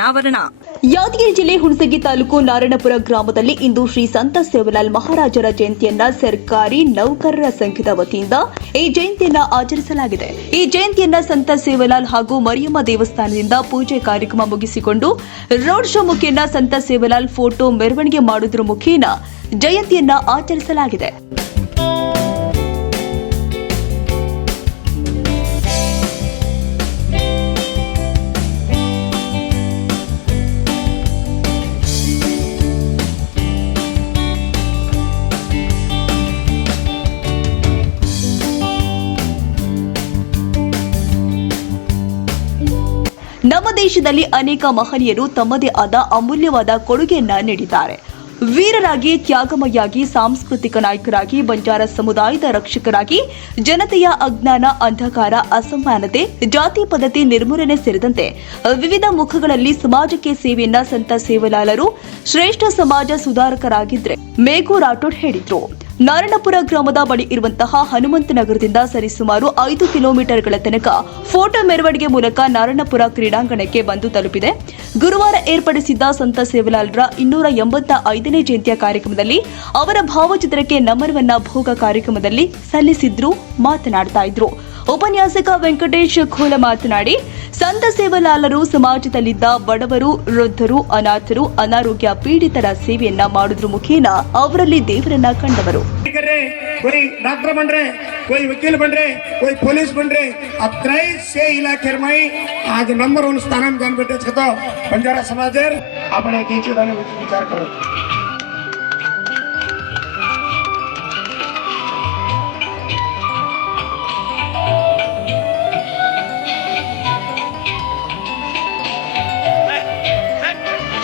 ಅನಾವರಣ. ಯಾದಗಿರಿ ಜಿಲ್ಲೆ ಹುಣಸಗಿ ತಾಲೂಕು ನಾರಾಯಣಪುರ ಗ್ರಾಮದಲ್ಲಿ ಇಂದು ಶ್ರೀ ಸಂತ ಸೇವಾಲಾಲ್ ಮಹಾರಾಜರ ಜಯಂತಿಯನ್ನ ಸರ್ಕಾರಿ ನೌಕರರ ಸಂಘದ ವತಿಯಿಂದ ಈ ಜಯಂತಿಯನ್ನ ಆಚರಿಸಲಾಗಿದೆ. ಈ ಜಯಂತಿಯನ್ನ ಸಂತ ಸೇವಾಲಾಲ್ ಹಾಗೂ ಮರಿಯಮ್ಮ ದೇವಸ್ಥಾನದಿಂದ ಪೂಜೆ ಕಾರ್ಯಕ್ರಮ ಮುಗಿಸಿಕೊಂಡು ರೋಡ್ ಶೋ ಮುಖೇನ ಸಂತ ಸೇವಾಲಾಲ್ ಫೋಟೋ ಮೆರವಣಿಗೆ ಮಾಡುವುದರ ಮುಖೇನ ಜಯಂತಿಯನ್ನ ಆಚರಿಸಲಾಗಿದೆ. ನಮ್ಮ ದೇಶದಲ್ಲಿ ಅನೇಕ ಮಹನೀಯರು ತಮ್ಮದೇ ಆದ ಅಮೂಲ್ಯವಾದ ಕೊಡುಗೆಯನ್ನ ನೀಡಿದ್ದಾರೆ. ವೀರರಾಗಿ, ತ್ಯಾಗಮಯಿಯಾಗಿ, ಸಾಂಸ್ಕೃತಿಕ ನಾಯಕರಾಗಿ, ಬಂಜಾರ ಸಮುದಾಯದ ರಕ್ಷಕರಾಗಿ, ಜನತೆಯ ಅಜ್ಞಾನ, ಅಂಧಕಾರ, ಅಸಮಾನತೆ, ಜಾತಿ ಪದ್ಧತಿ ನಿರ್ಮೂಲನೆ ಸೇರಿದಂತೆ ವಿವಿಧ ಮುಖಗಳಲ್ಲಿ ಸಮಾಜಕ್ಕೆ ಸೇವೆಯನ್ನ ಸಂತ ಸೇವಾಲಾಲರು ಶ್ರೇಷ್ಠ ಸಮಾಜ ಸುಧಾರಕರಾಗಿದ್ರೆ ಮೇಘು ರಾಠೋಡ್ ಹೇಳಿದ್ರು. ನಾರಾಯಣಪುರ ಗ್ರಾಮದ ಬಳಿ ಇರುವಂತಹ ಹನುಮಂತನಗರದಿಂದ ಸರಿಸುಮಾರು 5 ಕಿಲೋಮೀಟರ್ಗಳ ತನಕ ಫೋಟೋ ಮೆರವಣಿಗೆ ಮೂಲಕ ನಾರಾಯಣಪುರ ಕ್ರೀಡಾಂಗಣಕ್ಕೆ ಬಂದು ತಲುಪಿದೆ. ಗುರುವಾರ ಏರ್ಪಡಿಸಿದ್ದ ಸಂತ ಸೇವಾಲಾಲ್ರ 285ನೇ ಜಯಂತಿಯ ಕಾರ್ಯಕ್ರಮದಲ್ಲಿ ಅವರ ಭಾವಚಿತ್ರಕ್ಕೆ ನಮನವನ್ನ ಭೋಗ ಕಾರ್ಯಕ್ರಮದಲ್ಲಿ ಸಲ್ಲಿಸಿದ್ರು ಮಾತನಾಡ್ತಾ ಇದ್ರು. ಉಪನ್ಯಾಸಕ ವೆಂಕಟೇಶ್ ಖೋಲ ಮಾತನಾಡಿ, ಸಂತ ಸೇವಾಲಾಲರು ಸಮಾಜದಲ್ಲಿದ್ದ ಬಡವರು, ವೃದ್ಧರು, ಅನಾಥರು, ಅನಾರೋಗ್ಯ ಪೀಡಿತರ ಸೇವೆಯನ್ನ ಮಾಡುವುದರ ಮುಖೇನ ಅವರಲ್ಲಿ ದೇವರನ್ನ ಕಂಡವರು. कोई डॉक्टर बन रहे, कोई वकील बन रहे, कोई पुलिस बन रहे. अब 23 इलाके में आज नंबर 1 स्थान जान बैठे छतो बंजारा समाज अपने कीचे दाने विचार करो.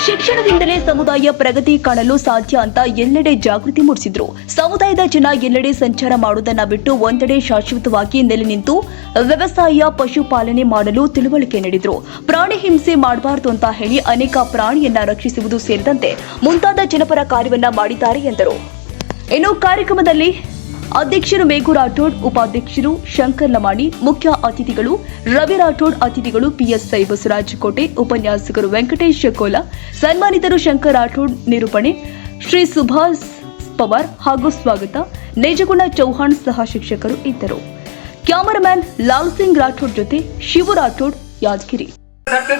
ಶಿಕ್ಷಣದಿಂದಲೇ ಸಮುದಾಯ ಪ್ರಗತಿ ಕಾಣಲು ಸಾಧ್ಯ ಅಂತ ಎಲ್ಲೆಡೆ ಜಾಗೃತಿ ಮೂಡಿಸಿದ್ರು. ಸಮುದಾಯದ ಜನ ಎಲ್ಲೆಡೆ ಸಂಚಾರ ಮಾಡುವುದನ್ನ ಬಿಟ್ಟು ಒಂದೆಡೆ ಶಾಶ್ವತವಾಗಿ ನೆಲೆ ನಿಂತು ವ್ಯವಸಾಯ, ಪಶುಪಾಲನೆ ಮಾಡಲು ತಿಳುವಳಿಕೆ ನೀಡಿದ್ರು. ಪ್ರಾಣಿ ಹಿಂಸೆ ಮಾಡಬಾರದು ಅಂತ ಹೇಳಿ ಅನೇಕ ಪ್ರಾಣಿಯನ್ನ ರಕ್ಷಿಸುವುದು ಸೇರಿದಂತೆ ಮುಂತಾದ ಜನಪರ ಕಾರ್ಯವನ್ನ ಮಾಡಿದ್ದಾರೆ ಎಂದರು. ಇನ್ನು ಕಾರ್ಯಕ್ರಮದಲ್ಲಿ ಅಧ್ಯಕ್ಷರು ಮೇಘು ರಾಠೋಡ್, ಉಪಾಧ್ಯಕ್ಷರು ಶಂಕರ್ ಲಮಾಣಿ, ಮುಖ್ಯ ಅತಿಥಿಗಳು ರವಿ ರಾಠೋಡ್, ಅತಿಥಿಗಳು ಪಿಎಸ್ಐ ಬಸವರಾಜ್ ಕೋಟೆ, ಉಪನ್ಯಾಸಕರು ವೆಂಕಟೇಶ್ ಕೋಲ, ಸನ್ಮಾನಿತರು ಶಂಕರ್ ರಾಠೋಡ್, ನಿರೂಪಣೆ ಶ್ರೀ ಸುಭಾಷ್ ಪವಾರ್ ಹಾಗೂ ಸ್ವಾಗತ ನೇಜಗುಣ ಚೌಹಾಣ್ ಸಹ ಶಿಕ್ಷಕರು ಇದ್ದರು. ಕ್ಯಾಮರಾಮ್ಯಾನ್ ಲಾಲ್ ಸಿಂಗ್ ರಾಠೋಡ್ ಜೊತೆ ಶಿವು ರಾಠೋಡ್, ಯಾದಗಿರಿ.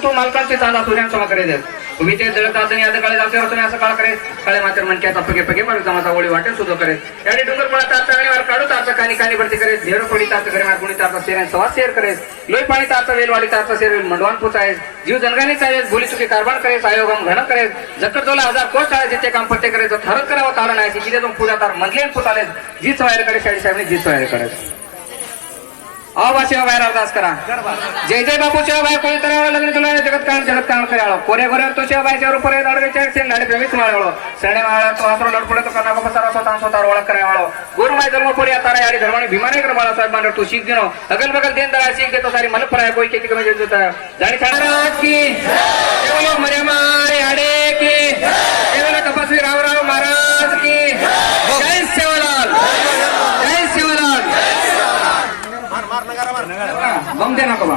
तो मालकांचे चांदा सूर्यान समा करे देत तुम्ही ते जळतात आणि आता काळे जाते तुम्ही असं काळ करे काळे मात्र मनक्यात पगे पगे मारू जमाचा ओळी वाटे सुद्धा करे याडी डोंगर पडा तारचा आणि वर काढू तारचा कानी कानी भरती करे धेर पडी तारचा करे मार गुणी तारचा शेरान सवा शेर करे लोई पाणी तारचा वेलवाडी तारचा शेर मंडवान पुचाय जीव जनगाने चाहे बोली चुकी कारभार करे आयोगम घण करे जक्कर तोला 1000 कोट आहे जिथे काम पत्ते करे तो ठरत करावं तारण आहे की तुम पूजा तार मंदलेन पुताले जी सवायर करे शाळी साहेबने जी सवायर करे आवाशिवा बाहेर अरदास करा. जय जय बापू शिवा बाय कोणी करावं लग्न तुला जगत काण करावं कोरे गोरे तो शिवा बायच्या रूप रे दाडगेच्या सेन नाडे प्रेमित माळवळो सणे माळा तो आसरो लडपडे तो कना बापा सारा स्वतः ओळख करावळो गुरु माय धर्म पोरी तारा याडी धर्माने भीमाने कर बाळा साहेब मांडर तू शिक दिनो अगल बगल देन दरा शिक देतो सारी मन पराय कोई के कमी देतो जाणी छाडराज की जय मरियमा याडे की जय तपस्वी राव महाराज की जय सेवालाल जय सेवालाल बम देना कबा